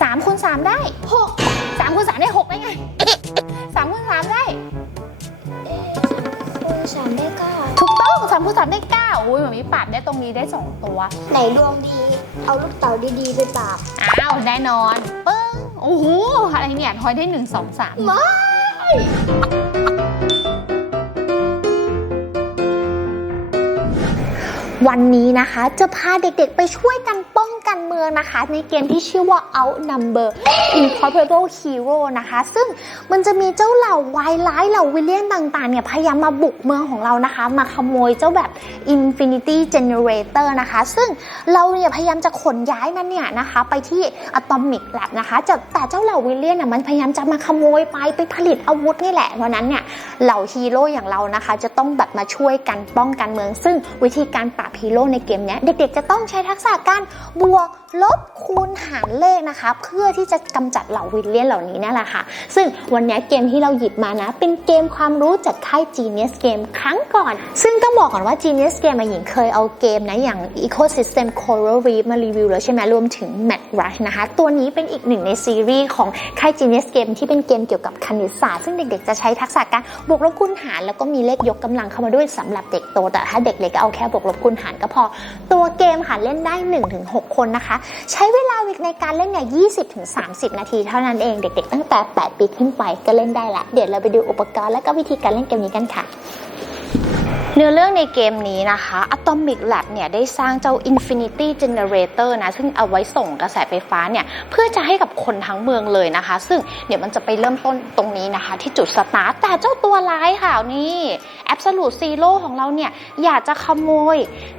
3คูณ3ได้6 3คูณ3ได้ 6 ได้ไง3คูณ3ได้คูณสามได้เก้าถูกต้อง3คูณ3ได้9อุ้ยแบบนี้ปราบได้ตรงนี้ได้ 2 ตัว ไหนดวงดี เอาลูกเต๋าดีๆไปปราบอ้าวแน่นอน ปึ้ง โอ้โห อะไรเนี่ยทอยได้ 1 2 3ไม่ วันนี้นะคะจะพาเด็กๆไปช่วยกันป้องกันเมืองนะคะ ในเกมที่ชื่อว่า Outnumber Incorporeable Hero นะคะ ซึ่งมันจะมีเจ้าเหล่าวายร้ายเหล่าวิลเลียนต่างๆเนี่ยพยายามมาบุกเมืองของเรานะคะ มาขโมยเจ้าแบบ Infinity Generator นะคะ ซึ่งเราเนี่ยพยายามจะขนย้ายมันเนี่ยนะคะ ไปที่ Atomic Lab นะคะจะแต่เจ้าเหล่าวิลเลียนเนี่ยมันพยายามจะมาขโมยไปไปผลิตอาวุธนี่แหละเพราะนั้นเนี่ยเหล่าฮีโร่อย่างเรานะคะ จะต้องแบบมาช่วยกันป้องกันเมือง ซึ่งวิธีการปราบฮีโร่ในเกมนี้เด็กๆ จะต้องใช้ทักษะการบวกลบคูณหารเลขนะคะ เพื่อที่จะกำจัดเหล่าวิลเลียนเหล่านี้นั่นแหละค่ะ ซึ่งวันนี้เกมที่เราหยิบมานะ เป็นเกมความรู้จากค่าย Genius Game ครั้งก่อน ซึ่งต้องบอกก่อนว่า Genius Game หญิงเคยเอาเกมนะอย่าง Ecosystem Coral Reef มารีวิวแล้วใช่ไหมรวมถึง Mad Rush นะคะ ตัวนี้เป็นอีกหนึ่งในซีรีส์ของค่าย Genius Game ที่เป็นเกมเกี่ยวกับคณิตศาสตร์ซึ่งเด็กๆ จะใช้ทักษะการบวกลบคูณหาร แล้วก็มีเลขยกกำลังเข้ามาด้วยสำหรับเด็กโตแต่ถ้าเด็กเล็กก็เอาแค่บวกลบคูณหารก็พอ ตัวเกมค่ะเล่นได้ 1-6 คนนะคะ ใช้เวลาวิกในการเล่นเนี่ย20-30 นาทีเท่านั้นเองเด็กๆ ตั้งแต่ 8 ปีขึ้นไปก็เล่นได้ละ เดี๋ยวเราไปดูอุปกรณ์และก็วิธีการเล่นเกมนี้กันค่ะ เนื้อเรื่องในเกมนี้นะคะ Atomic Lab เนี่ยได้สร้างเจ้า Infinity Generator นะ ซึ่งเอาไว้ส่งกระแสไฟฟ้าเนี่ย เพื่อจะให้กับคนทั้งเมืองเลยนะคะ ซึ่งเดี๋ยวมันจะไปเริ่มต้นตรงนี้นะคะ ที่จุดสตาร์ทแต่เจ้าตัวร้ายค่ะนี่ Absolute Zero ของเราเนี่ย อยากจะขโมย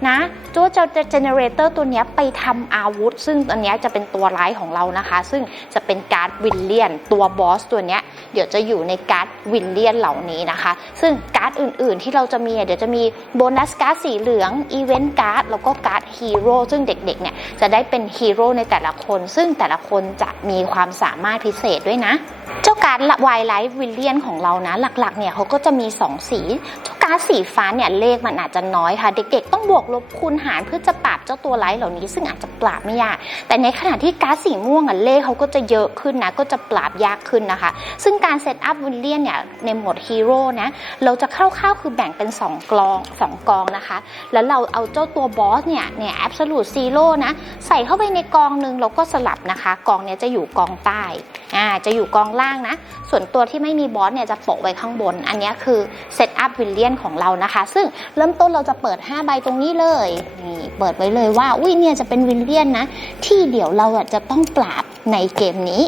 นะเจ้าเจ้า Generator ตัวเนี้ยไปทำอาวุธ ซึ่งอันเนี้ยจะเป็นตัวร้ายของเรานะคะ ซึ่งจะเป็นการ์ดวิลเลียนตัวบอสตัวเนี้ย เดี๋ยวจะอยู่ในการ์ดวิลเลียนเหล่านี้นะคะ ซึ่งการ์ดอื่นๆที่เราจะมีเดี๋ยวจะมีโบนัสการ์ดสีเหลืองอีเวนต์การ์ดแล้วก็การ์ดฮีโร่ซึ่งเด็กๆเนี่ยจะได้เป็นฮีโร่ในแต่ละคน ซึ่งแต่ละคนจะมีความสามารถพิเศษด้วยนะ เจ้าการ์ดวายไลท์วิลเลียนของเรานะหลักๆเนี่ยเขาก็จะมี 2 สี ราการ์ดสีฟ้าเนี่ยเลขมันอาจจะน้อยค่ะ เด็กๆ ต้องบวกลบคูณหารเพื่อจะปราบเจ้าตัวไลท์เหล่านี้ ซึ่งอาจจะปราบไม่ยาก แต่ในขณะที่การ์ดสีม่วงอะเลขเขาก็จะเยอะขึ้นนะก็จะปราบยากขึ้นนะคะ ซึ่งการเซตอัพวิลเลียนเนี่ยในโหมดฮีโร่นะเราจะคร่าวๆคือแบ่งเป็น 2กลอง2กองนะคะ แล้วเราเอาเจ้าตัวบอสเนี่ยเนี่ย absolute zero นะใส่เข้าไปในกองหนึ่งแล้วก็สลับนะคะ กองเนี้ยจะอยู่กองใต้อ่าจะอยู่กองล่างนะ ส่วนตัวที่ไม่มีบอสเนี่ยจะโปะไว้ข้างบน อันนี้คือเซตอัพวิลเลียนของเรานะคะ ซึ่งเริ่มต้นเราจะเปิด 5 ใบตรงนี้เลยนี่เปิดไว้เลยว่า อุ้ยเนี่ยจะเป็นวิลเลียนนะ ที่เดี๋ยวเราจะต้องปราบในเกมนี้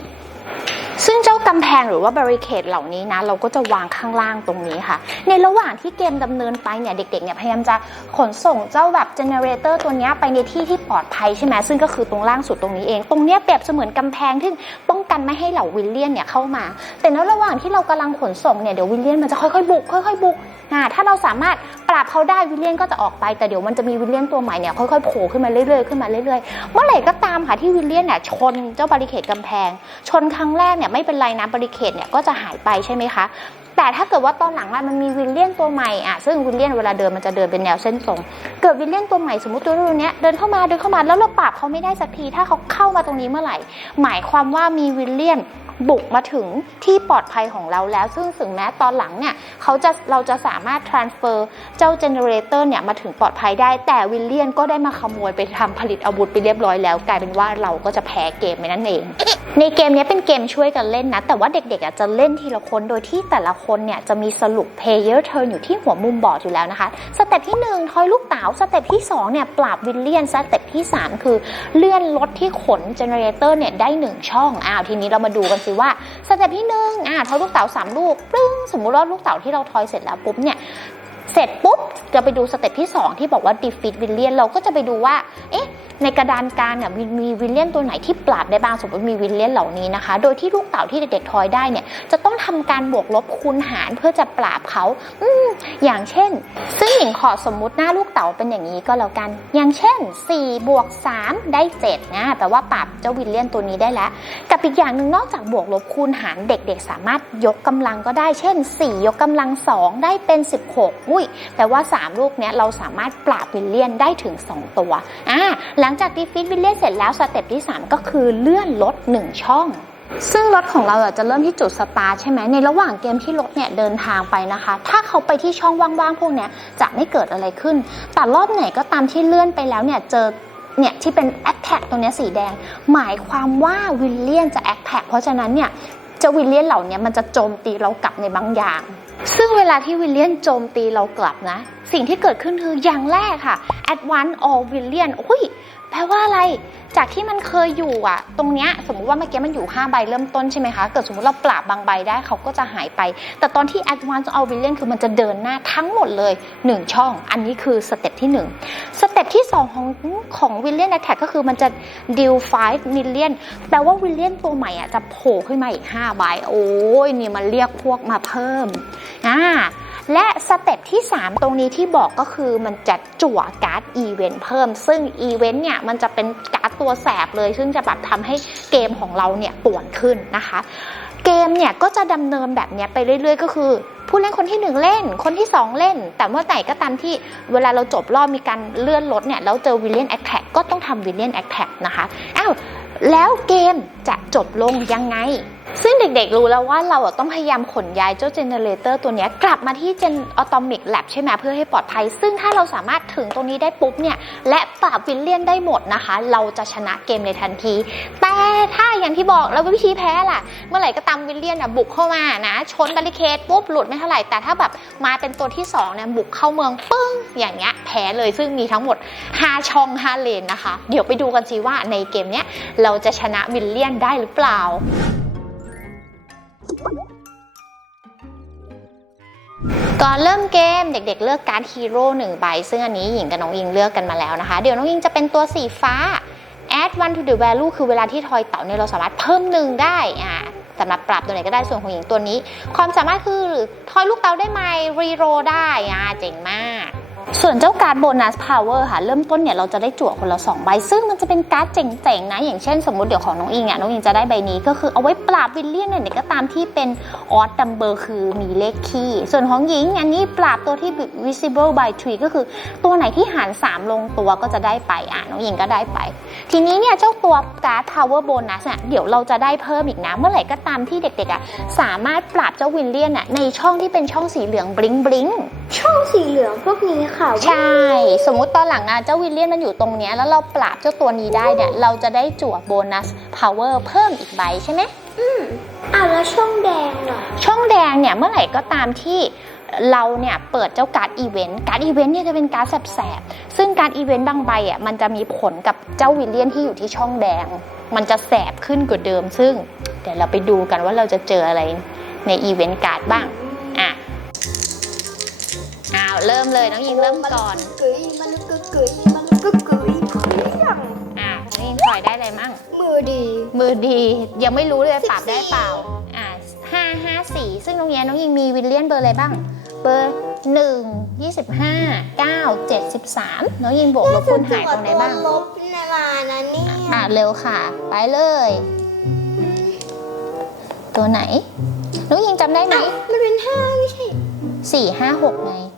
ซึ่งเจ้ากำแพงหรือว่าบริเคดเหล่านี้นะเราก็จะวางข้างล่างตรงนี้ค่ะ ในระหว่างที่เกมดำเนินไปเนี่ยเด็กๆเนี่ยพยายามจะขนส่งเจ้าแบบเจเนเรเตอร์ตัวนี้ไปในที่ที่ปลอดภัยใช่ไหมซึ่งก็คือตรงล่างสุดตรงนี้เอง ตรงเนี้ยเปรียบเสมือนกำแพงที่ป้องกันไม่ให้เหล่าวิลเลียนเนี่ยเข้ามา แต่ในระหว่างที่เรากำลังขนส่งเนี่ยเดี๋ยววิลเลียนมันจะค่อยๆบุกค่อยๆบุกอ่าถ้าเราสามารถ ปราบเขาได้วิลเลียนก็จะออกไปแต่เดี๋ยวมันจะมีวิลเลียนตัวใหม่เนี่ยค่อยๆโผล่ขึ้นมาเรื่อยๆขึ้นมาเรื่อยๆเมื่อไหร่ก็ตามค่ะที่วิลเลียนเนี่ยชนเจ้าบาริเคดกำแพง ชนครั้งแรกเนี่ยไม่เป็นไรนะบริเคดเนี่ยก็จะหายไปใช่ไหมคะ แต่ถ้าเกิดว่าตอนหลังมันมีวิลเลียนตัวใหม่อะซึ่งวิลเลียนเวลาเดินมันจะเดินเป็นแนวเส้นตรง เกิดวิลเลียนตัวใหม่สมมติตัวตัวเนี้เดินเข้ามาเดินเข้ามาแล้วเราปราบเขาไม่ได้สักทีถ้าเขาเข้ามาตรงนี้เมื่อไหร่ หมายความว่ามีวิลเลียนบุกมาถึงที่ปลอดภัยของเราแล้ว ซึ่งถึงแม้ตอนหลังเนี่ยเขาจะเราจะสามารถ transfer เจ้าเจเนเรเตอร์เนี่ยมาถึงปลอดภัยได้ แต่วิลเลียนก็ได้มาขโมยไปทำผลิตอาวุธไปเรียบร้อยแล้ว กลายเป็นว่าเราก็จะแพ้เกมไปนั่นเอง ในเกมนี้เป็นเกมช่วยกันเล่นนะ แต่ว่าเด็กๆอะจะเล่นทีละคนโดยที่แต่ละคนเนี่ยจะมีสรุป player turn อยู่ที่หัวมุมบอร์ดอยู่แล้วนะคะ สเต็ปที่ 1 ทอยลูกเต๋าสเต็ปที่ 2 เนี่ย ปราบวิลเลียน สเต็ปที่ 3 คือเลื่อนรถที่ขนเจเนเรเตอร์เนี่ยได้ 1 ช่อง อ้าวทีนี้เรามาดูกันสิว่า สเต็ปที่1อ่าทอยลูกเต๋า3 ลูกปึ้งสมมุติว่าลูกเต๋าที่เราทอยเสร็จแล้วปุ๊บเนี่ยเสร็จปุ๊บจะไปดูสเต็ปที่ 2 ที่บอกว่า defeat วิลเลียนเราก็จะไปดูว่าเอ๊ะ ในกระดานการเนี่ยมีวิลเลียนตัวไหนที่ปราบได้บ้างสมมติมีวิลเลียนเหล่านี้นะคะ โดยที่ลูกเต๋าที่เด็กๆทอยได้เนี่ยจะต้องทำการบวกลบคูณหารเพื่อจะปราบเขาอืมอย่างเช่น ซึ่งหญิงขอสมมุติหน้าลูกเต๋าเป็นอย่างนี้ก็แล้วกัน อย่างเช่น4บวก3ได้7นะแปลว่าปราบเจ้าวิลเลียนตัวนี้ได้แล้ว กับอีกอย่างหนึ่งนอกจากบวกลบคูณหารเด็กๆ สามารถยกกำลังก็ได้เช่น 4 ยกกำลัง 2 ได้เป็น 16อุ้ยแปลว่า 3 ลูกเนี้ยเราสามารถปราบวิลเลียนได้ถึง 2 ตัวอ่าแล้วลังจากดีฟิตวิลเลียนเสร็จแล้วสเต็ปที่ 3 ก็คือเลื่อนรถ1 ช่อง ซึ่งรถของเราจะเริ่มที่จุดสตาร์ใช่ไหมในระหว่างเกมที่รถเนี่ยเดินทางไปนะคะ ถ้าเขาไปที่ช่องว่างๆพวกเนี้ยจะไม่เกิดอะไรขึ้น แต่รอบไหนก็ตามที่เลื่อนไปแล้วเนี่ยเจอเนี่ยที่เป็น a t t a c k ตรงเนี้ยสีแดง หมายความว่าวิลเลียนจะ a t t a c k เพราะฉะนั้นเนี่ยเจ้าวิลเลียนเหล่านี้มันจะโจมตีเรากลับในบางอย่าง ซึ่งเวลาที่วิลเลียนโจมตีเรากลับนะ สิ่งที่เกิดขึ้นคืออย่างแรกค่ะ advance all villain อุ้ย แปลว่าอะไรจากที่มันเคยอยู่อะ ตรงเนี้ยสมมุติว่าเมื่อกี้มันอยู่ 5 ใบเริ่มต้นใช่ไหมคะเกิดสมมติเราปราบบางใบได้เขาก็จะหายไป แต่ตอนที่ advance all villain คือมันจะเดินหน้าทั้งหมดเลย 1 ช่อง อันนี้คือสเต็ปที่ 1 สเต็ปที่ 2 ของของ villain attack ก็คือมันจะ deal 5 million แปลว่า villain ตัวใหม่อะจะโผล่ขึ้นมาอีก 5 ใบ โอ้ยนี่มันเรียกพวกมาเพิ่มอ่า และสเต็ปที่ 3 ตรงนี้ที่บอกก็คือมันจะจั่วการ์ดอีเวนต์เพิ่ม ซึ่งอีเวนต์เนี่ยมันจะเป็นการ์ดตัวแสบเลย ซึ่งจะแบบทำให้เกมของเราเนี่ยป่วนขึ้นนะคะ เกมเนี่ยก็จะดำเนินแบบนี้ไปเรื่อยๆ ก็คือผู้เล่นคนที่ 1 เล่น คนที่ 2 เล่น แต่เมื่อไหร่ก็ตามที่เวลาเราจบรอบมีการเลื่อนรถเนี่ยแล้วเจอวิลเลียนแอคแท็กก็ต้องทำวิลเลียนแอคแท็กนะคะ อ้าว แล้วเกมจะจบลงยังไง ซึ่งเด็กๆรู้แล้วว่าเราต้องพยายามขนย้ายเจ้าเจเนเรเตอร์ตัวนี้กลับมาที่เจนอะตอมิกแลบใช่ไหมเพื่อให้ปลอดภัย ซึ่งถ้าเราสามารถถึงตรงนี้ได้ปุ๊บเนี่ย และปราบวิลเลียนได้หมดนะคะ เราจะชนะเกมในทันที แต่ถ้าอย่างที่บอกเราวิธีแพ้ล่ะ เมื่อไหร่ก็ตามวิลเลียนอะบุกเข้ามานะ ชนบาริเคดปุ๊บหลุดไม่เท่าไหร่แต่ถ้าแบบมาเป็นตัวที่2เนี่ยบุกเข้าเมืองปึ้งอย่างเงี้ยแพ้เลยซึ่งมีทั้งหมด5ช่อง5เลนนะคะ เดี๋ยวไปดูกันสิว่าในเกมเนี้ยเราจะชนะวิลเลียนได้หรือเปล่า ก่อนเริ่มเกมเด็กๆ เลือกการ์ดฮีโร่หนึ่งใบ ซึ่งอันนี้หญิงกับน้องอิงเลือกกันมาแล้วนะคะ เดี๋ยวน้องอิงจะเป็นตัวสีฟ้า add one to the value คือเวลาที่ทอยเต่าเนี่ยเราสามารถเพิ่มหนึ่งได้อ่าสำหรับปรับตัวไหนก็ได้ส่วนของหญิงตัวนี้ ความสามารถคือทอยลูกเต๋าได้ไหมรีโรได้อ่าเจ๋งมาก ส่วนเจ้าการ์ดโบนัสพาวเวอร์ค่ะเริ่มต้นเนี่ยเราจะได้จั่วคนละ2ใบซึ่งมันจะเป็นการ์ดเจ๋งๆนะอย่างเช่นสมมติเดี๋ยวของน้องอิงอะน้องอิงจะได้ใบนี้ก็คือเอาไว้ปราบวิลเลียนเนี่ยก็ตามที่เป็นออสดัมเบอร์คือมีเลขคี่ ส่วนของหญิงอันนี้ปราบตัวที่ visible by tree ก็คือตัวไหนที่หาร 3 ลงตัวก็จะได้ไปอะน้องอิงก็ได้ไป ทีนี้เนี่ยเจ้าตัวการ์ด power bonus เนี่ยเดี๋ยวเราจะได้เพิ่มอีกนะเมื่อไหร่ก็ตามที่เด็กๆอะสามารถปราบเจ้าวิลเลียนอะในช่องที่เป็นช่องสีเหลืองบลิงบลิง ช่องสีเหลืองพวกนี้ค่ะใช่ สมมุติตอนหลังอะเจ้าวิลเลียนมันอยู่ตรงเนี้ยแล้วเราปราบเจ้าตัวนี้ได้เนี่ยเราจะได้จั่วโบนัส power เพิ่มอีกใบใช่ไหมอ้าวแล้วช่องแดงล่ะช่องแดงเนี่ยเมื่อไหร่ก็ตามที่เราเนี่ยเปิดเจ้าการ์ดอีเวนต์การ์ดอีเวนต์เนี่ยจะเป็นการ์ดแสบๆซึ่งการ์ดอีเวนต์บางใบอะมันจะมีผลกับเจ้าวิลเลียนที่อยู่ที่ช่องแดง มันจะแสบขึ้นกว่าเดิม ซึ่งเดี๋ยวเราไปดูกันว่าเราจะเจออะไรในอีเวนต์การ์ดบ้างอะ อ้าวเริ่มเลยน้องยิงเริ่มก่อนกึ๋ยมันกึ๋ยกึ๋ยมันกึ๋ยกึ๋ยเพียงอะน้องยิงถอยได้อะไรมั่ง มือดีมือดียังไม่รู้เลยปรับ14ได้เปล่าอ่าห้าห้าสี่ซึ่งตรงเนี้ยน้องยิงมีวิลเลียนเบอร์อะไรบ้าง เบอร์หนึ่งยี่สิบห้าเก้าเจ็ดสิบสามน้องยิงบวกลบคูณหารตรงไหนบ้าง ลบมานะเนี่ยอ่าเร็วค่ะ ไปเลย ตัวไหนน้องยิงจำได้ไหมอ้าวมันเป็นห้าไม่ใช่ สี่ห้าหกไงสี่อะ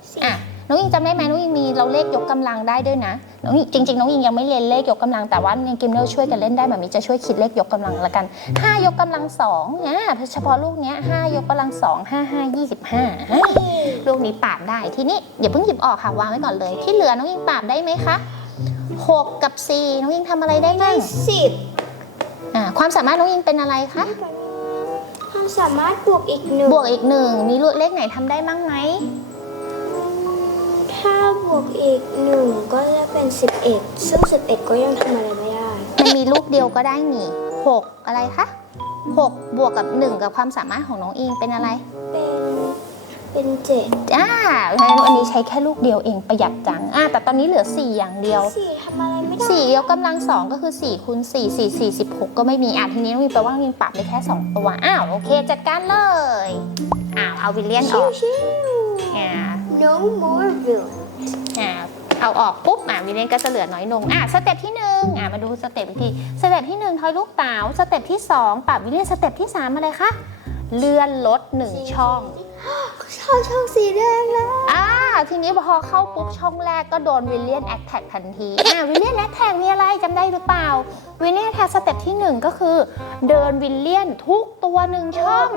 น้องยิงจำได้ไหมน้องยิงมีเราเลขยกกำลังได้ด้วยนะน้องยิงจริงๆน้องยิงยังไม่เรียนเลขยกกำลังแต่ว่าในเกมเราช่วยกันเล่นได้แบบนี้จะช่วยคิดเลขยกกำลังละกัน 5 ยกกำลังสองอะเฉพาะลูกเนี้ย5ยกกำลังสองห้าห้ายี่สิบห้าลูกนี้ปราบได้ทีนี้อย่าเพิ่งหยิบออกค่ะวางไว้ก่อนเลย ที่เหลือน้องยิงปราบได้ไหมคะ6กับ4น้องยิงทำอะไรได้บ้างสิบอ่าความสามารถน้องยิงเป็นอะไรคะความสามารถบวกอีกหนึ่งบวกอีกหนึ่งมีลูกเลขไหนทำได้บ้างไหม ถ้าบวกอีกหนึ่งก็จะเป็นสิบเอ็ดซึ่งสิบเอ็ดก็ยังทำอะไรไม่ได้ มันมีลูกเดียวก็ได้นี่หกอะไรคะหกบวกกับหนึ่งกับความสามารถของน้องอิงเป็นอะไร เป็น เป็นเจ็ดอ่าเพราะฉะนั้นอันนี้ใช้แค่ลูกเดียวเองประหยัดจังอ่าแต่ตอนนี้เหลือ4อย่างเดียวสี่ทำอะไรไม่ได้4ยกกำลังสองก็คือ4คูณ4 4 46ก็ไม่มีอะทีนี้น้องอิงแปลว่าน้องอิงปรับได้แค่2ตัวอ้าวโอเคจัดการเลยอ้าวเอาวิลเลียนออกชิวอ่าๆ no more will อ่าเอาออกปุ๊บอะวิลเลียนก็จะเหลือน้อยลงอะสเต็ปที่หนึ่งอะมาดูสเต็ปอีกทีสเต็ปที่หนึ่งทอยลูกเต๋าสเต็ปที่สองปรับวิลเลียนสเต็ปที่สามอะไรคะเลื่อนลดหนึ่งช่องชอบช่องสีแดงแล้วอ่าทีนี้พอเข้าปุ๊บช่องแรกก็โดนวิลเลียนแอคแท็กทันทีอ่าวิลเลียนแอคแท็กมีอะไรจำได้หรือเปล่าวิลเลียนแอคแท็กสเต็ปที่หนึ่งก็คือ เดินวิลเลียนทุกตัวหนึ่งช่อง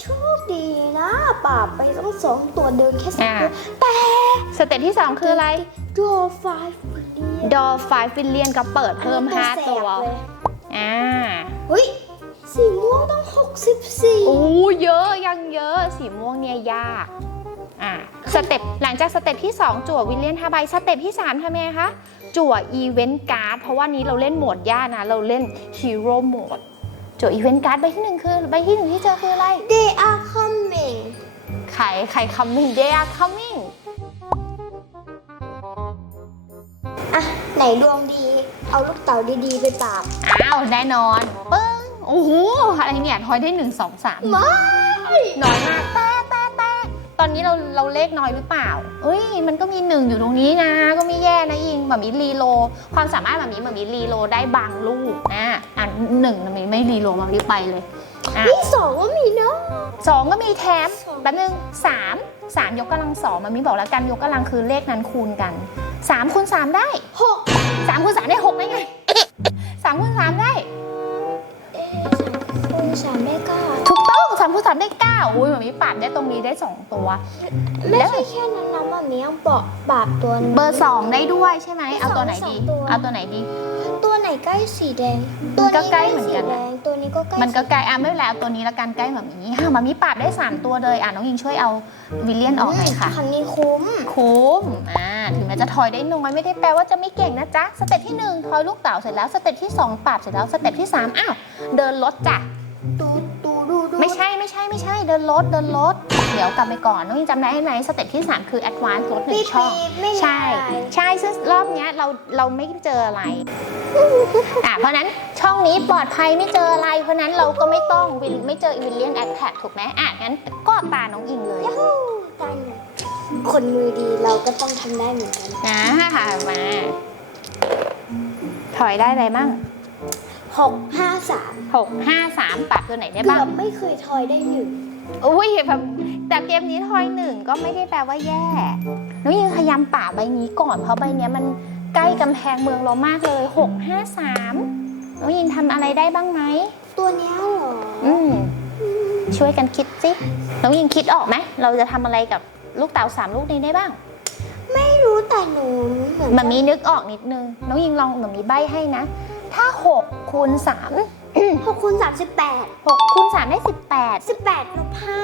โชคดีนะปราบไปต้องสองตัวเดินแค่สองอ่าตัวแต่สเต็ปที่สองคืออะไร ดอไฟเลียนดอไฟวิลเลียนก็เปิดเพิ่มห้าตัวเลยอ่าเฮ้ยสีม่วงต้องหกสิบสี่โอ้เยอะยังเยอะ สีม่วงเนี่ยยาก อ่า สเต็ปหลังจากสเต็ปที่ 2 จั่ววิลเลียนห้าใบ สเต็ปที่ 3ทำไงคะ จั่วอีเวนต์การ์ด เพราะว่านี้เราเล่นโหมดยากนะ เราเล่นฮีโร่โหมด จั่วอีเวนต์การ์ดใบที่หนึ่งคือใบที่หนึ่งที่เจอคืออะไรเดย์อาร์คัมเมงใครใคร coming they are coming อะ ไหนดวงดี เอาลูกเต๋าดีๆ ไปปราบอ้าวแน่นอนปึ้งโอ้โหอะไรเนี่ยทอยได้หนึ่งสองสามไม่น้อยมากแต่แต่แต่ตอนนี้เราเราเลขน้อยหรือเปล่า เอ้ย มันก็มีหนึ่งอยู่ตรงนี้นะ ก็ไม่แย่นะยิงหมามีรีโล ความสามารถหมามีหมามีรีโลได้บางลูกนะอะหนึ่งหมามีไม่รีโลหมามีไปเลยอะนี่สองว่ามีเนาะสองก็มีแถมสองแป๊บนึงสามสามยกกำลังสองหมามีบอกแล้วกันยกกำลังคือเลขนั้นคูณกันสามคูณสามได้หกสามคูณสามได้หกได้ไงสามคูณสามได้เอ๊ะสามคูณสามได้เก้าถูกต้องสามคูณสามได้เก้าอุ้ยหมามีปัดได้ตรงนี้ได้สองตัว ไม่ใช่แค่นั้นนะมันมียังบอกปราบตัวหนึ่ง เบอร์สองได้ด้วยใช่ไหมเบอร์เอาตัวไหนดี สองตัว เอาตัวไหนดี ตัวไหนใกล้สีแดงมันก็ใกล้เหมือนกันตัวนะใสีแดงตัวนี้ก็ใกล้มันก็ใกล้อะไม่เป็นไรเอาตัวนี้ละกันใกล้หมามีอะหมามีปาดได้3ตัวเลยอะน้องยิงช่วยเอาวิลเลียนออกหน่อยค่ะครั้งนี้คุ้ม คุ้มอ่าถึงแม้จะทอยได้น้อยไม่ได้แปลว่าจะไม่เก่งนะจ๊ะ สเต็ปที่ 1 ทอยลูกเต๋าเสร็จแล้ว สเต็ปที่ 2ปราบเสร็จแล้ว สเต็ปที่ 3 อ้าว เดินรถจ้ะดูดูดูดูไม่ ใช่ไม่ใช่ไม่ใช่เดินรถเดินรถเดี๋ยวกลับไปก่อนน้องยิงจำได้ไหมสเต็ปที่ 3 คือ advance รถหนึ่ปี๊งบช่องปี๊บไม่มีใช่อะไรใช่ซึ่งรอบเนี้ยเราเราไม่เจออะไรอะเพราะฉะนั้นช่องนี้ปลอดภัยไม่เจออะไร เพราะฉะนั้นเราก็ไม่ต้องวินไม่เจอวิลเลียนแอคแท็กถูกไหมอะงั้นก็ตาน้องอิงเลยยาฮูตายหนึ่งคนมือดีเราก็ต้องทำได้เหมือนกันนะค่ะมา ถอยได้อะไรบ้าง หกห้าสามหกห้าสามปัดตัวไหนได้เกืบ้าอง บไม่เคยทอยได้หนึ่งอุ้ยแบบแต่เกมนี้ทอยหนึ่งก็ไม่ได้แปลว่าแย่น้องยิงพยายามป่าใบนี้ก่อน เพราะใบเนี้ยมันใกล้กำแพงเมืองเรามากเลยหกห้าสามน้องยิงทำอะไรได้บ้างไหม ตัวเนี้ยเหรออืม ช่วยกันคิดสิน้องยิงคิดออกไหม เราจะทำอะไรกับลูกเต๋าสามลูกนี้ได้บ้างไม่รู้แต่หนูเหมือนมันมีนึกออกนิดนึงน้องยิงลองมันมีใบให้นะ ถ้า6คูณ3 หกคูณสามสิบแปด6คูณ3ได้ 18 สิบแปดลบห้า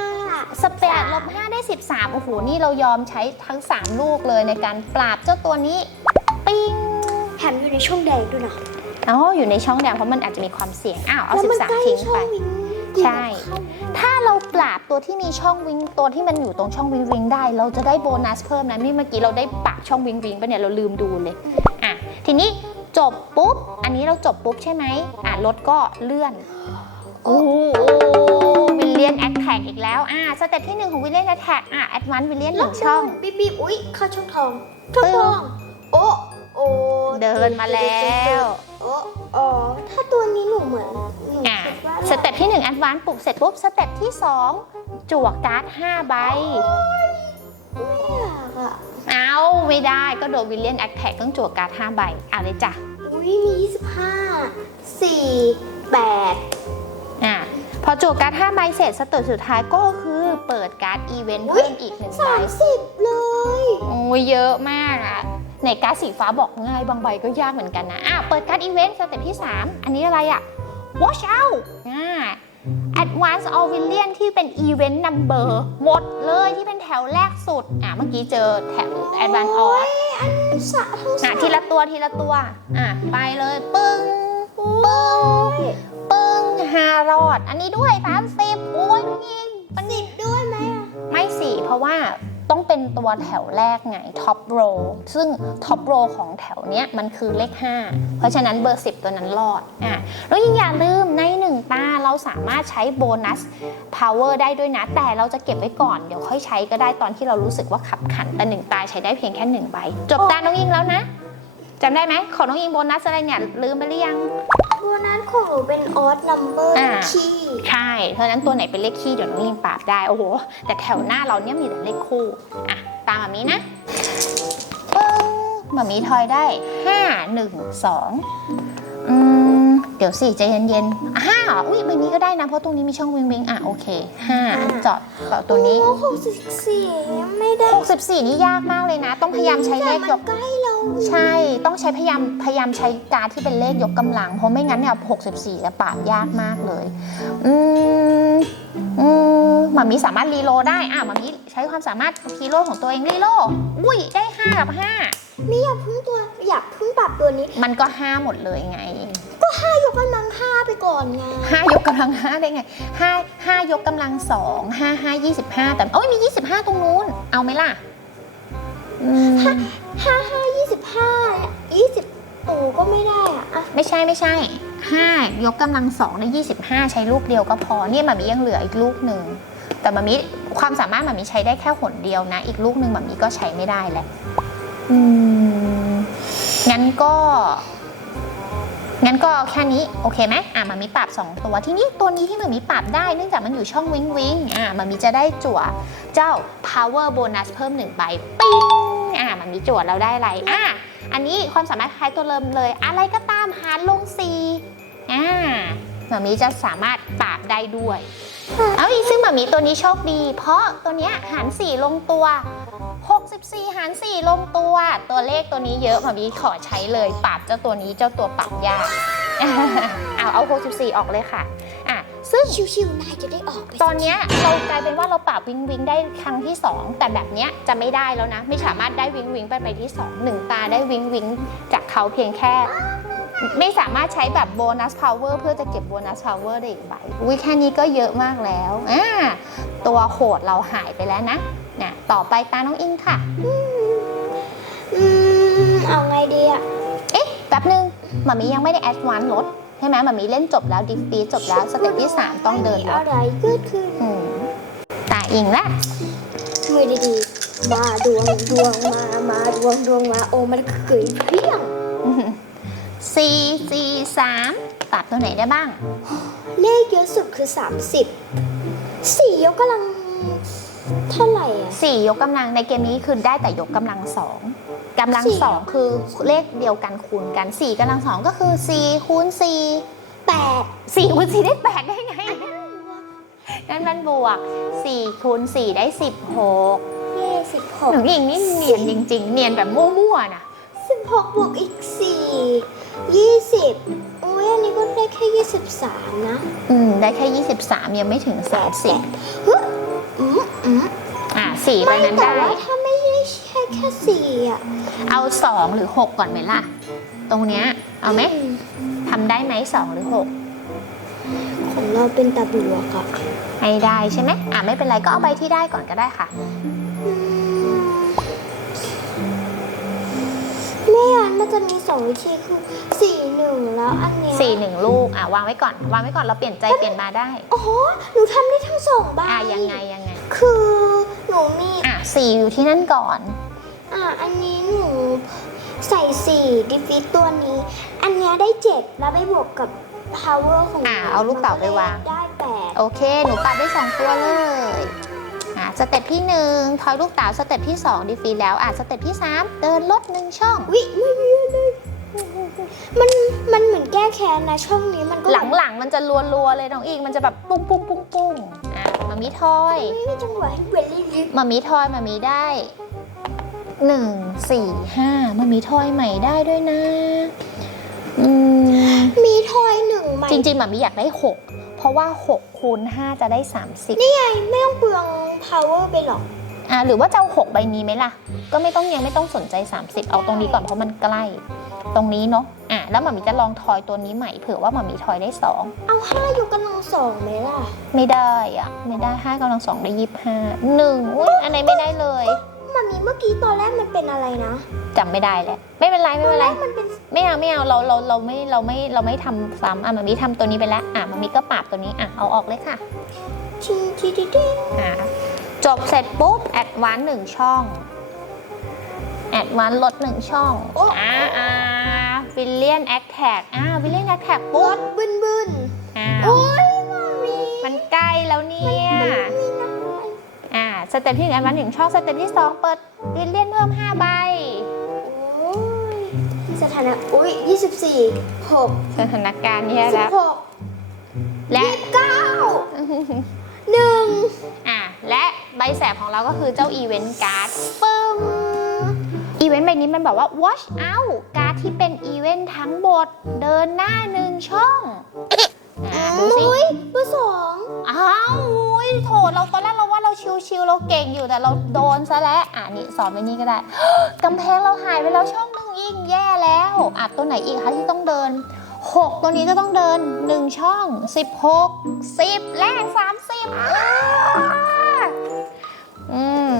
สเปดลบ5ได้ 13 โอ้โห นี่เรายอมใช้ทั้ง 3 ลูกเลยในการปราบเจ้าตัวนี้ ปิ้งแถมอยู่ในช่องแดงด้วยนะอ๋ออยู่ในช่องแดงเพราะมันอาจจะมีความเสี่ยง อ้าว เอา แล้วมันใกล้13 ทิ้งช่อไป งวิงใช่ ถ้าเราปราบตัวที่มีช่องวิงตัวที่มันอยู่ตรงช่องวิงวิงได้ เราจะได้โบนัสเพิ่มนะนี่เมื่อกี้เราได้ปราบช่องวิงวิงไปะเนี่ยเราลืมดูเลย อะ ทีนี้ จบปุ๊บ อันนี้เราจบปุ๊บใช่ไหมอะรถก็เลื่อนโอ้โหวิลเลียนแอคแท็กอีกแล้ว อะสเต็ปที่หนึ่งของวิลเลียนแอคแท็กอะแอดวานซ์วิลเลียนหนึ่งช่องบีบบีบอุ๊ยเข้าช่องทองช่องทองโอ้โอ้เดินมาแล้วโอ้อ๋อถ้าตัวนี้หนูเหมือนหนูอะคิดว่าสเต็ปที่1 Advance ปลุกเสร็จปุ๊บสเต็ปที่2จั่วการ์ด5ใบไม่อยากอะ เอาไม่ได้ก็โดนวิลเลียนแอคแท็กต้องจั่วการ์ด5ใบเอาเลยจ้ะอุ้ยมียี่สิบห้าสี่แปดอะพอจั่วการ์ด5ใบเสร็จสเต็ปสุดท้ายก็คือเปิดการ์ดอีเวนต์เพิ่มอีกหนึ่งใบสามสิบเลยโอ้ยเยอะมากอะในการ์ดสีฟ้าบอกง่ายบางใบก็ยากเหมือนกันนะอะเปิดการ์ดอีเวนต์สเต็ปที่ 3 อันนี้อะไรอะ watch out อ่า advance all villain ที่เป็น event number หมดเลยที่เป็นแถวแรกสุด อะเมื่อกี้เจอแถว advance all โอ้ยอันสะทั้งอะสามทีละตัวทีละตัว อะไปเลยปึ้งปึ้งปึ้งห้ารอด อันนี้ด้วยสามสิบโอ้ยยิงมันสิบด้วยไหมอะไม่สิเพราะว่า ตัวแถวแรกไงท็อปโรซึ่งท็อปโรของแถวเนี้ยมันคือเลข 5 เพราะฉะนั้นเบอร์ 10 ตัวนั้นรอดอะแล้วยิ่งอย่าลืมในหนึ่งตาเราสามารถใช้โบนัส power ได้ด้วยนะ แต่เราจะเก็บไว้ก่อนเดี๋ยวค่อยใช้ก็ได้ตอนที่เรารู้สึกว่าขับขันแต่หนึ่งตาใช้ได้เพียงแค่หนึ่งใบ จบตาน้องยิงแล้วนะ จำได้ไหมของน้องยิงโบนัสอะไรเนี่ยลืมไปหรือยัง ตัวนั้นของหนูเป็นออสนัมเบอร์อ่า คี่ใช่ เพราะฉะนั้นตัวไหนเป็นเลขคี่เดี๋ยวน้องอิงปราบได้ โอ้โห แต่แถวหน้าเราเนี่ยมีแต่เลขคู่ อะ ตามแบบนี้นะปึ้งแบบนี้ทอยได้ห้าหนึ่งสองอืม เดี๋ยวสิใจเย็นๆห้าเหรออุ้ยใบนี้ก็ได้นะ เพราะตรงนี้มีช่องวิงวิงอะ โอเคห้าจอดต่อตัวนี้ โอ้หกสิบสี่ไม่ได้64นี่ยากมากเลยนะ ต้องพยายามใช้เลขยกแต่มันใกล้เรา ใช่ต้องใช้พยายามพยายามใช้การดที่เป็นเลขยกกำลัง เพราะไม่งั้นเนี่ย64จะปราบยากมากเลยอืมอืมหมามีสามารถรีโหลดได้อะหมามีใช้ความสามารถฮีโร่ของตัวเองรีโหลดอุ้ยได้5กับไม่อยากพึ่งตัวอยากพึ่งปรับตัวนี้5มันก็5หมดเลยไงถ้ายกกำลังห้าไปก่อนไง5ยกกำลัง5ได้ไง5 5ยกกำลัง2 5 5 25แต่โอ้ยมี25ตรงนู้นเอาไหมล่ะอืม ห้าห้ายี่สิบห้ายี่สิบโอ้ก็ไม่ได้อะอะไม่ใช่ไม่ใช่ห้ายกกำลังสองในยี่สิบห้าใช้ลูกเดียวก็พอเนี่ยมามียังเหลืออีกลูกหนึ่งแต่มามีความสามารถมามีใช้ได้แค่หนเดียวนะ อีกลูกหนึ่งมามีก็ใช้ไม่ได้แหละอืมงั้นก็ งั้นก็แค่นี้โอเคไหมอะมามีปรับสองตัวที่นี้ตัวนี้ที่มามีปรับได้เนื่องจากมันอยู่ช่องวิงวิงอะมามีจะได้จั่วเจ้า power bonus เพิ่มหนึ่งใบปิ้งอะมามีจั่วเราได้อะไรอะอันนี้ความสามารถคล้ายตัวเริ่มเลย อะไรก็ตามหารลงสีอ่ามามีจะสามารถปราบได้ด้วย เอาอีซึ่งมามีตัวนี้โชคดี เพราะตัวเนี้ยหารสี่ลงตัว 64 หาร 4 ลงตัว ตัวเลขตัวนี้เยอะหมามีขอใช้เลยปราบเจ้าตัวนี้เจ้าตัวปรับยากเอาเอา 64 ออกเลยค่ะอะซึ่งชิวๆนายจะได้ออกไปตอนเนี้ยเรากลายเป็นว่าเราปราบวิงวิงได้ครั้งที่ 2 แต่แบบเนี้ยจะไม่ได้แล้วนะ ไม่สามารถได้วิงวิงไปไปที่2หนึ่งตาได้วิงวิงจากเขาเพียงแค่ ไม่สามารถใช้แบบโบนัสพาวเวอร์เพื่อจะเก็บโบนัสพาวเวอร์ได้อีกใบอุ้ยแค่นี้ก็เยอะมากแล้วอ่าตัวโหดเราหายไปแล้วนะ นะต่อไปตาน้องอิงค่ะ อืมเอาไงดีอะเอ๊ะแป๊บนึงหมามียังไม่ได้แอดวานลดใช่ไหมหมามีเล่นจบแล้วดิฟปีจบแล้วสเต็ปที่ 3 ต้องเดินรถอะไรเกิดขึ้นอืมตาอิงละมือดีๆมาดวงดวงมามาดวงดวงมาโอ้มันเกยเพี้ยง สี่สี่สามตัดตัวไหนได้บ้าง เลขเยอะสุดคือ 30สี่ยกกำลัง เท่าไหร่อะสี่ยกกำลังในเกมนี้คือได้แต่ยกกำลังสองกำลังสี่สองคือเลขเดียวกันคูณกันสี่กำลังสองก็คือสี่คูณสี่แปดสี่คูณสี่ได้แปดได้ไงนั่นมันบวกสี่คูณสี่ได้สิบหกยี่สิบหหกนูหญิงนี่เนียนจริง ๆ เนียนแบบมั่วๆนะสิบหกบวกอีกสี่ยี่สิบโอ้ยอันนี้ก็ได้แค่ยี่สิบสามนะ อืม ได้แค่ยี่สิบสามยังไม่ถึงสามสิบเฮ้ย อืมอืมอะสี่ไปไม่นั้นแต่ได้ ว่าถ้าไม่ได้แค่แค่สี่อะเอาสองหรือหกก่อนไหมล่ะ ตรงเนี้ย เอาไหมทำได้ไหมสองหรือหกของเราเป็นตาบวกอะให้ได้ใช่ไหมอะไม่เป็นไรก็เอาใบที่ได้ก่อนก็ได้ค่ะ อืมไม่งั้นมันจะมีสองวิธีคือสี่หนึ่งแล้วอันเนี้ยสี่หนึ่งลูกอะวางไว้ก่อน วางไว้ก่อนเราเปลี่ยนใจเปลี่ยนมาได้ โอ้โหหนูทำได้ทั้งสองใบอะยังไงยังไง คือหนูมี อะสี่อยู่ที่นั่นก่อน อะอันนี้หนูใส่สี่ดิฟิตตัวนี้ อันเนี้ยได้เจ็ดแล้วไปบวกกับ power ของหนูอะเอาลูกเต๋าไปวาง ได้แปดโอเค หนูปัดได้สองตัวเลย อะสเต็ปที่หนึ่งทอยลูกเต๋าสเต็ปที่สองดีฟีแล้ว อะสเต็ปที่สามเดินลดหนึ่งช่อง วิไม่มีเลยมันมันเหมือนแก้แค้นนะช่องนี้มันก็หลังๆ มันจะรัวๆเลยน้องอีกมันจะแบบปุ้งปุ้งปุ้งปุ้งอะ มามีทอยไม่มีจังหวะให้เวลลี่ลิฟมามีทอยมามีได้หนึ่งสี่ห้ามามีทอยใหม่ได้ด้วยนะอืมมีทอยหนึ่งใหม่จริงๆมามีอยากได้หกเพราะว่าหกคูณห้าจะได้สามสิบไงไม่ต้องเปลือง power ไปหรอกอะหรือว่าจะเอาหกใบนี้ไหมล่ะ ก็ไม่ต้องยังไม่ต้องสนใจ 30 เอาตรงนี้ก่อนเพราะมันใกล้ ตรงนี้เนาะ อะแล้วมามีจะลองทอยตัวนี้ใหม่เผื่อว่ามามีทอยได้สองเอาห้าอยู่กำลังสองไหมล่ะ ไม่ได้อะไม่ได้ห้ากำลังสองได้ยี่สิบห้าหนึ่งอุ้ยอันไหนไม่ได้เลยมันมีเมื่อกี้ตอนแรกมันเป็นอะไรนะจำไม่ได้แหละไม่เป็นไรไม่เป็นไรตอแรกมันเป็นไม่เอาไม่เอาเราเราเราไม่เราไม่เราไม่ทำซ้ำอะมามีทำตัวนี้ไปแล้วอะมามีก็ปราบตัวนี้อะเอาออกเลยค่ะ ชิงชิดิดิงอะจบเสร็จปุ๊บแอดวานหนึ่งช่อง แอดวานลดหนึ่งช่องอ่าอ่าวิลเลียนแอคแท็กอ่าวิลเลียนแอคแท็กรปุ๊บถบึนบึนอ้าๆวโอ้ยมามีมันใกล้แล้วเนี่ยมีน้ำมันอ่าสเต็ปที่หนึ่งอันวันหนึ่งช่องสเต็ปที่สองเปิดวิลเลียนเพิ่ม5ใบโอ้ยที่สถานะอุ้ยยี่สิบสี่หกสถานการณ์เนี้ยสิแล้บวหกและยี่สิบเก้าหนึ่งอะและใบแสบของเราก็คือเจ้าอีเวนต์การ์ดปึ้ม อีเวนต์ใบนี้มันบอกว่า watch out การ์ดที่เป็นอีเวนต์ทั้งหมดเดินหน้าหนึ่งช่องอะดูสิอุ้ยเบอร์สองอ้าวอุ๊ยโถเราตอนแรกเราว่าเราชิวๆเราเก่งอยู่แต่เราโดนซะแล้วอะนี่สอนไว้นี่ก็ได้ กำแพงเราหายไปแล้วช่องหนึงอีกแย่แล้วอะตัวไหนอีกคะที่ต้องเดิน 6 ตัวนี้ก็ต้องเดิน 1 ช่อง 16 10 และ 30อ่า อืม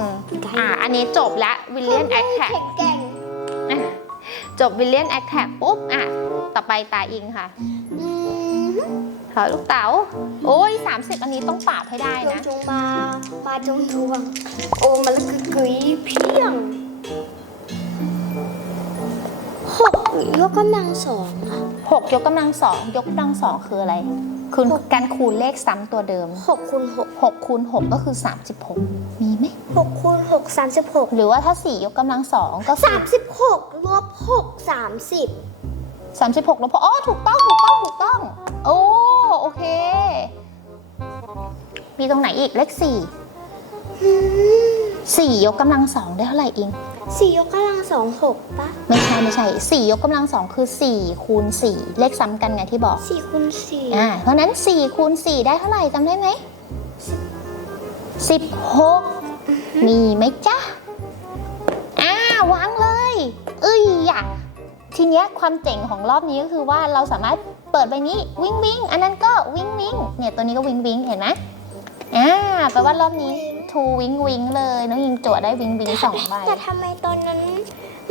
อะอันนี้จบแล้ววิลเลียนแอคแท็กแข็งแกร่งจบวิลเลียนแอคแท็กปุ๊บอะต่อไปตาอิงค่ะอืมขอลูกเต๋าโอ้ย30 อันนี้ต้องปราบให้ได้จงนะจงมา มาจงทวง โอ้มันละกึกกึ๋ยเพียงหกยกกำลังสองอะ6ยกกำลังสองยกกำลังสองคืออะไร คือการคูณเลขซ้ำตัวเดิมหกคูณหก6คูณ6ก็คือ 36 มีไหมหกคูณหกสามสิบหกหรือว่าถ้า 4 ยกกำลังสองก็คืสามสิบหกลบหกสามสิบ36แล้วพออ๋อถูกต้องถูกต้องถูกต้อง โอ้โอเค มีตรงไหนอีกเลข4 4ยกกำลังสองได้เท่าไหร่อิง สี่ยกกำลังสองหกปะไม่ใช่ไม่ใช่สี่ยกกำลังสองคือ4คูณ4เลขซ้ำกันไงที่บอกสี่คูณสี่อ่าเพราะฉะนั้น4คูณ4ได้เท่าไหร่จำได้ไหม16มีไหมจ๊ะอ่าวางเลยเอ้ยอะทีเนี้ยความเจ๋งของรอบนี้ก็คือว่าเราสามารถเปิดใบนี้วิงวิงอันนั้นก็วิงวิงเนี่ยตัวนี้ก็วิงวิงเห็นไหมอ่าแปลว่ารอบนี้ ทูวิงวิงเลยน้องยิงจั่วได้วิงวิงสองใบแต่ทำไมตอนนั้น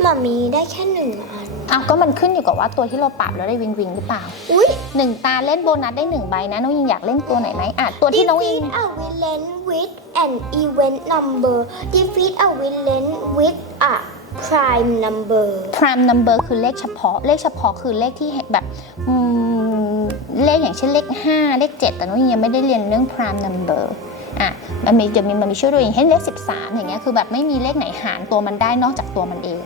หมามีได้แค่หนึ่งอันอ้าวก็มันขึ้นอยู่กับว่าตัวที่เราปรับแล้วได้วิงวิงหรือเปล่าอุ้ยหนึ่งตาเล่นโบนัสได้หนึ่งใบนะน้องยิงอยากเล่นตัวไหนไหมอะตัวที่น้องยิง defeat a villain with an event number defeat a villain with a prime number prime number คือเลขเฉพาะ เลขเฉพาะคือเลขที่แบบอืมเลขอย่างเช่นเลข 5 เลข 7 แต่น้องยังไม่ได้เรียนเรื่อง prime number อะมันมีเดี๋ยวมีมันมีช่วยดูอย่างเช่นเลข 13 อย่างเงี้ยคือแบบไม่มีเลขไหนหารตัวมันได้นอกจากตัวมันเอง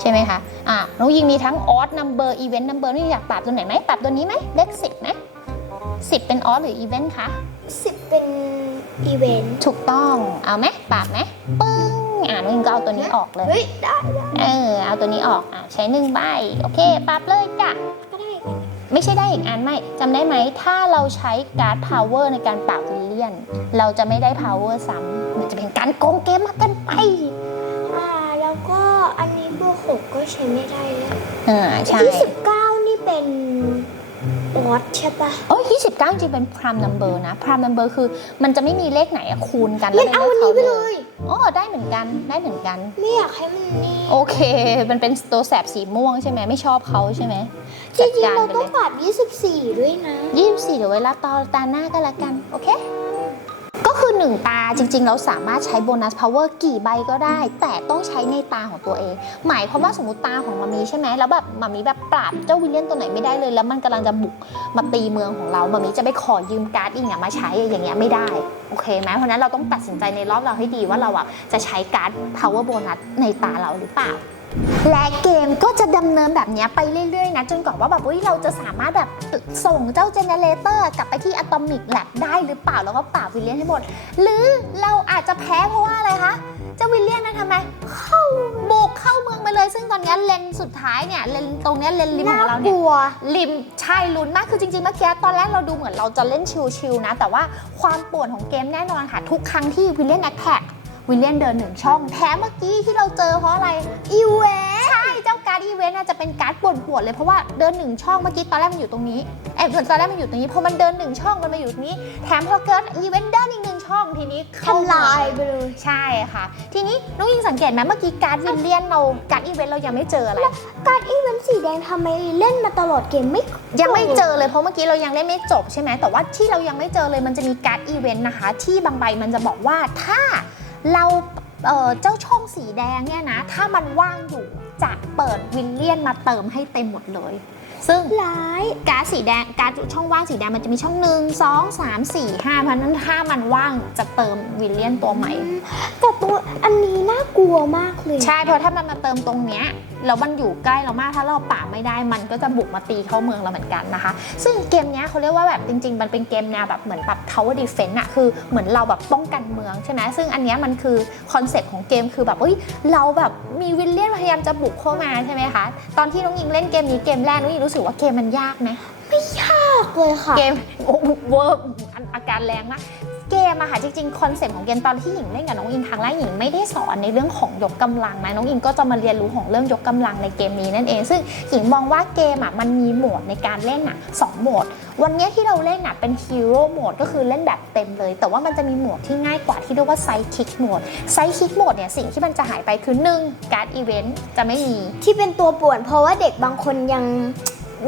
ใช่ไหมคะอะน้องยิงมีทั้ง odd number event number นี่อยากปรับตัวไหนไหมปรับตัวนี้ไหมเลข 10นะ10เป็น odd หรือ event คะสิบเป็น event ถูกต้องเอาไหมปรับไหมปึ้งอะน้องยิงก็เอาตัวนี้ออกเลยเฮ้ยได้ได้เออเอาตัวนี้ออกอะใช้หนึ่งใบโอเคปรับเลยจ้ะก็ ได้ไม่ใช่ได้อีกอันไม่จำได้ไหม ถ้าเราใช้การ์ด power ในการปราบวิลเลียน เราจะไม่ได้ power ซ้ำมันจะเป็นการโกงเกมมากเกันไป อ่า แล้วก็อันนี้เบอร์หกก็ใช้ไม่ได้แล้วอ่าใช่ยี่สิบเก้านี่เป็น ออสใช่ปะโอ้ย29จริงๆเป็น prime number นะ prime number คือ มันจะไม่มีเลขไหนอะคูณกันเล่นเอาอันนี้ไปเลยอ๋อได้เหมือนกันได้เหมือนกัน ไม่อยากให้มันนี่โอเค มันเป็นตัวแสบสีม่วงใช่ไหมไม่ชอบเขาใช่ไหมจริงจัดๆเราไปต้เลองยปรับ24 ด้วยนะยี่สิบสี่เดี๋ยวเวลาตอตาหน้าก็แล้วกัน โอเค ก็คือหนึ่งตาจริง ๆ เราสามารถใช้โบนัสพาวเวอร์กี่ใบก็ได้ แต่ต้องใช้ในตาของตัวเอง หมายความว่าสมมติตาของมามีใช่ไหมแล้วแบบมามีแบบปราบเจ้าวิลเลียนตัวไหนไม่ได้เลย แล้วมันกำลังจะบุกมาตีเมืองของเรามามีจะไปขอยืมการ์ดอีกอย่างมาใช้อย่างเงี้ยไม่ได้โอเคไหมเพราะนั้นเราต้องตัดสินใจในรอบเราให้ดีว่าเราอะจะใช้การ์ด power bonus ในตาเราหรือเปล่า และเกมก็จะดำเนินแบบเนี้ยไปเรื่อยๆนะ จนกว่าว่าแบบเฮ้ยเราจะสามารถแบบส่งเจ้าเจเนเรเตอร์กลับไปที่อะตอมิกแลบได้หรือเปล่าแล้วก็ปราบวิลเลียนให้หมด หรือเราอาจจะแพ้เพราะว่าอะไรคะเจ้าวิลเลียนนะทำไมเข้าบุกเข้าเมืองไปเลย ซึ่งตอนเนี้ยเลนสุดท้ายเนี่ยเลนตรงเนี้ยเลนริมของเราเนี่ยริมใช่ลุ้นมากคือจริงๆเมื่อกี้ตอนแรกเราดูเหมือนเราจะเล่นชิลๆนะ แต่ว่าความป่วนของเกมแน่นอนค่ะ ทุกครั้งที่วิลเลียนแอคแท็ก วิลเลียนเดินหนึ่งช่องแถมเมื่อกี้ที่เราเจอเพราะอะไรอีเวนใช่เจ้าการ์ดอีเวนต์น่ะจะเป็นการ์ดป่วนๆเลยเพราะว่าเดินหนึ่งช่องเมื่อกี้ตอนแรกมันอยู่ตรงนี้เอ้ยตอนแรกมันอยู่ตรงนี้พอมันเดินหนึ่งช่องมันมาอยู่ตรงนี้แถมพอเกิดอีเวนต์เดินอีกหนึ่งช่องทีนี้เข้ทำลายไปเลย ใช่ค่ะ ทีนี้น้องยิงสังเกตไหมเมื่อกี้การ์ดวิลเลียนเราการ์ดอีเวนต์เรายังไม่เจออะไรการอีเวนต์สีแดงทำไมเล่นมาตลอดเกมไม่ยังไม่เจอเลยเพราะเมื่อกี้เรายังเล่นไม่จบใช่ไหมแต่ว่าที่เรายังไม่เจอเลยมันจะมีการ์ดอีเวนต์นะคะ ที่บางใบมันจะบอกว่าถ้า เราเอ่อเจ้าช่องสีแดงเนี่ยนะ ถ้ามันว่างอยู่จะเปิดวิลเลียนมาเติมให้เต็มหมดเลย ซึ่งร้ายการ์ดสีแดงการ์ดช่องว่างสีแดงมันจะมีช่องหนึ่งสองสามสี่ห้าเพราะฉะนั้นถ้ามันว่างจะเติมวิลเลียนตัวใหม่แต่ตัวอันนี้น่ากลัวมากเลย ใช่เพราะถ้ามันมาเติมตรงเนี้ยแล้วมันอยู่ใกล้เรามากถ้าเราป่าบไม่ได้ มันก็จะบุกมาตีเข้าเมืองเราเหมือนกันนะคะ ซึ่งเกมเนี้ยเขาเรียกว่าแบบจริง ๆ มันเป็นเกมแนวแบบเหมือนแบบ tower defense อะคือเหมือนเราแบบป้องกันเมืองใช่ไหมซึ่งอันเนี้ยมันคือคอนเซ็ปต์ของเกมคือแบบเอ้ยเราแบบมีวิลเลียนพยายามจะบุกเข้ามาใช่ไหมคะตอนที่น้องยิงเล่นเกมนี้เกมแรกน้องยิงรู้สึกว่าเกมมันยากไหมยากเลยค่ะ เกมโอ้โหเวอร์อันอาการแรงมาก เกมอะค่ะจริงๆคอนเซ็ปต์ของเกมตอนที่หญิงเล่นกับน้องอิงครั้งแรกหญิงไม่ได้สอนในเรื่องของยกกำลังนะน้องอิงก็จะมาเรียนรู้ของเรื่องยกกำลังในเกมนี้นั่นเอง ซึ่งหญิงมองว่าเกมอะมันมีโหมดในการเล่นอะสองโหมด วันเนี้ยที่เราเล่นอะเป็นฮีโร่โหมดก็คือเล่นแบบเต็มเลย แต่ว่ามันจะมีโหมดที่ง่ายกว่าที่เรียกว่าไซคิกโหมดไซคิกโหมดเนี่ยสิ่งที่มันจะหายไปคือหนึ่งการ์ดอีเวนต์จะไม่มีที่เป็นตัวป่วนเพราะว่าเด็กบางคนยัง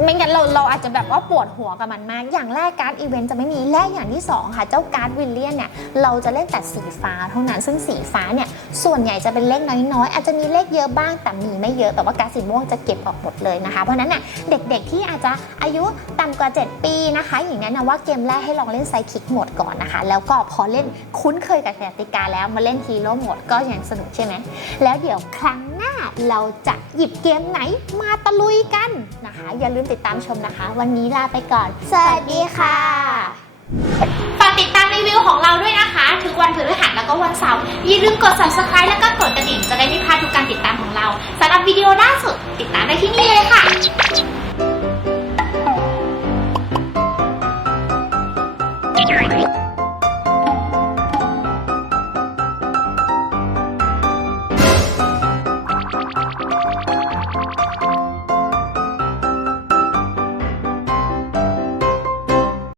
ไม่งั้นเราเราอาจจะแบบว่าปวดหัวกับมันมาก อย่างแรกการ์ดอีเวนต์จะไม่มีและอย่างที่สองค่ะ เจ้าการ์ดวิลเลียนเนี่ยเราจะเล่นแต่สีฟ้าเท่านั้น ซึ่งสีฟ้าเนี่ยส่วนใหญ่จะเป็นเลขน้อยๆ อาจจะมีเลขเยอะบ้างแต่มีไม่เยอะ แต่ว่าการ์ดสีม่วงจะเก็บออกหมดเลยนะคะ เพราะนั้นน่ะเด็กๆที่อาจจะอายุต่ำกว่า 7 ปีนะคะอย่างนั้นนะว่าเกมแรกให้ลองเล่นไซคิกโหมดก่อนนะคะ แล้วก็พอเล่นคุ้นเคยกับกติกาแล้วมาเล่นฮีโร่โหมดก็ยังสนุกใช่ไหมแล้วเดี๋ยวครั้งหน้าเราจะหยิบเกมไหนมาตะลุยกันนะคะ อย่าลืมติดตามชมนะคะ วันนี้ลาไปก่อน สวัสดีค่ะฝากติดตามรีวิวของเราด้วยนะคะ ทุกวันพฤหัสแล้วก็วันเสาร์อย่าลืมกด subscribe แล้วก็กดกระดิ่งจะได้ไม่พลาดทุกการติดตามของเราสำหรับวิดีโอล่าสุด ติดตามได้ที่นี่เลยค่ะ